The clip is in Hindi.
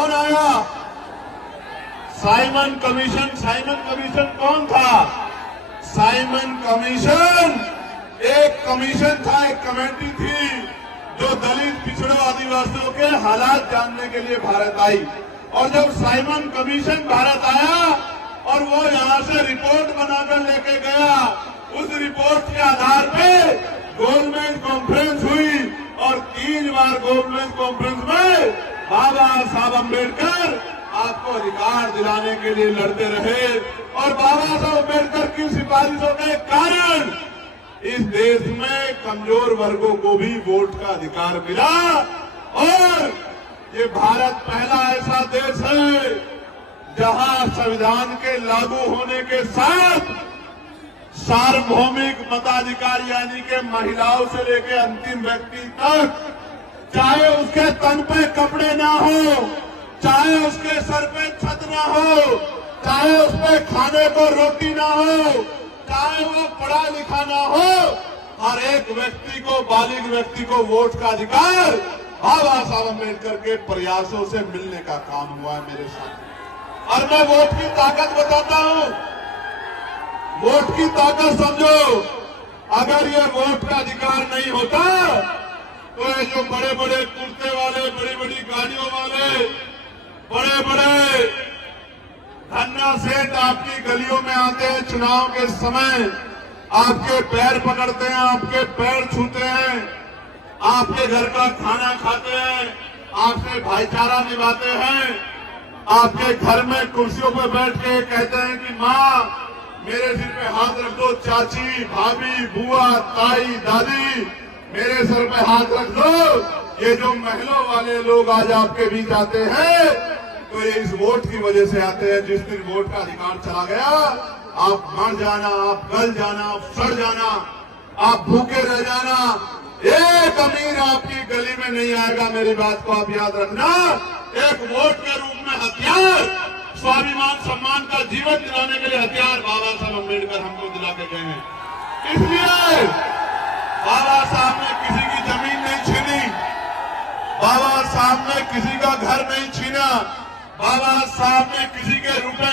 कौन आया? साइमन कमीशन कौन था? साइमन कमीशन एक कमीशन था, एक कमेटी थी जो दलित पिछड़ों आदिवासियों के हालात जानने के लिए भारत आई। और जब साइमन कमीशन भारत आया और वो यहां से रिपोर्ट बनाकर लेके गया, उस रिपोर्ट के आधार पे गोलमेज कॉन्फ्रेंस हुई और 3 बार गोलमेज कॉन्फ्रेंस में बाबा साहब अम्बेडकर आपको अधिकार दिलाने के लिए लड़ते रहे। और बाबा साहब अम्बेडकर की सिफारिशों के कारण इस देश में कमजोर वर्गों को भी वोट का अधिकार मिला। और ये भारत पहला ऐसा देश है जहां संविधान के लागू होने के साथ सार्वभौमिक मताधिकार यानी कि महिलाओं से लेकर अंतिम व्यक्ति तक, चाहे उसके तन पे कपड़े ना हो, चाहे उसके सर पे छत ना हो, चाहे उस पे खाने को रोटी ना हो, चाहे वो पढ़ा लिखा ना हो, हर एक व्यक्ति को, बालिग व्यक्ति को वोट का अधिकार बाबा साहब अम्बेडकर के प्रयासों से मिलने का काम हुआ है मेरे साथ। और मैं वोट की ताकत बताता हूं, वोट की ताकत समझो। अगर ये वोट का अधिकार नहीं होता तो ये जो बड़े बड़े कुर्ते वाले, बड़ी बड़ी गाड़ियों वाले, बड़े बड़े धन्ना सेठ आपकी गलियों में आते हैं चुनाव के समय, आपके पैर पकड़ते हैं, आपके पैर छूते हैं, आपके घर का खाना खाते हैं, आपसे भाईचारा निभाते हैं, आपके घर में कुर्सियों पर बैठ के कहते हैं कि माँ मेरे सिर पे हाथ रख दो, चाची, भाभी, बुआ, ताई, दादी मेरे सर पे हाथ रख दो। ये जो महलों वाले लोग आज आपके बीच आते हैं तो ये इस वोट की वजह से आते हैं। जिस दिन वोट का अधिकार चला गया, आप मर जाना, आप गल जाना, आप सड़ जाना, आप भूखे रह जाना, एक अमीर आपकी गली में नहीं आएगा। मेरी बात को आप याद रखना। एक वोट के रूप में हथियार, स्वाभिमान सम्मान का जीवन दिलाने के लिए हथियार बाबा साहब अम्बेडकर हमको दिला के गए हैं। इसलिए बाबा साहब ने किसी की जमीन नहीं छीनी, बाबा साहब ने किसी का घर नहीं छीना, बाबा साहब ने किसी के रुपए